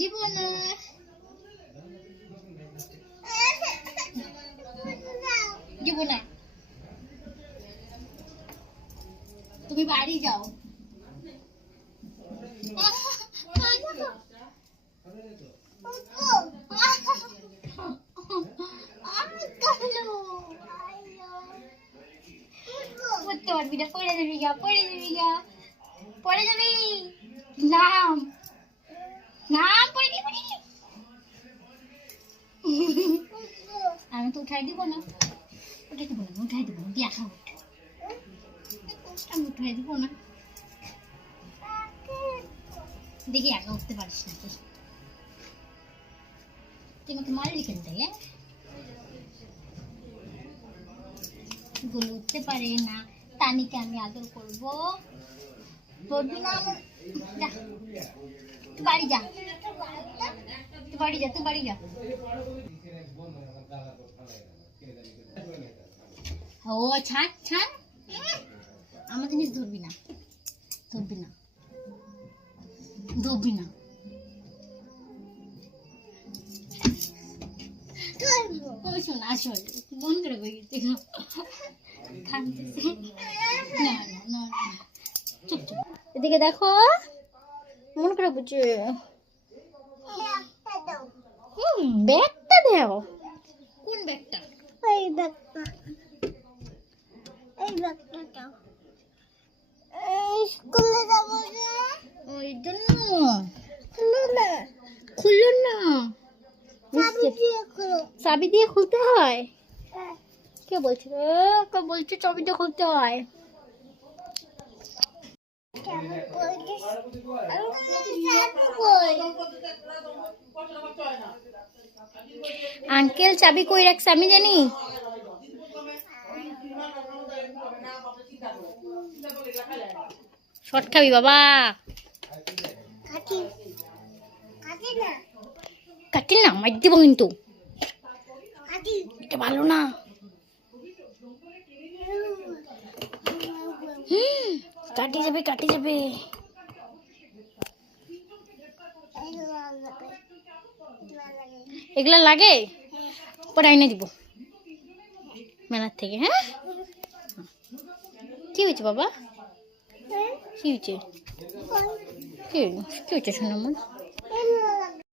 দিব না। দিব না, তুমি বাড়ি যাও। পড়তে পারবি না, পড়ে যাবি গা, পড়ে যাবি গা, পড়ে যাবি। নাম নাম পড়ে গিয়ে পড়ে গিয়ে। আমি তো উঠাই দিব না, উঠাই দিব না, উঠাই দিব না, দিয়া খাও। আমি উঠাই দিব না, দেখি একা উঠতে পারিস নাকি। তুই আমাকে মারলি কেন তাইলে? গুলো উঠতে পারে না, তানিকে আমি আদর করবো। ধরবি না, যা তুই বাড়ি যা, তুই বাড়ি যা, তুই বাড়ি যা। ও ছাড় ছাড়, আমার জিনিস ধরবি না, ধরবি না, ধরবি না। শোন আসল মন করে বই গেছে, চুপ চুপ। এদিকে দেখো, মন করে বুঝছে। ব্যাগটা দেও। কোন ব্যাগটা? এই ব্যাগটা, এই ব্যাগটা দাও। স্কুলে যাব না, ওই জন্য। খুলো না, খুলো না, চাবি দিয়ে খুলতে হয়। কে বলছে? কে বলছে চাবি দিয়ে খুলতে হয়? আঙ্কেল চাবি কই রাখছে আমি জানি। শর্ট খাবি বাবা? কাটি না, মার দিব কিন্তু, এটা ভালো না। কাটি যাবে, কাটি যাবে। এগুলা লাগে, পরে আইনে দিব মেলার থেকে। হ্যাঁ, কি হয়েছে বাবা? কি হয়েছে? কি হয়েছে শোনা?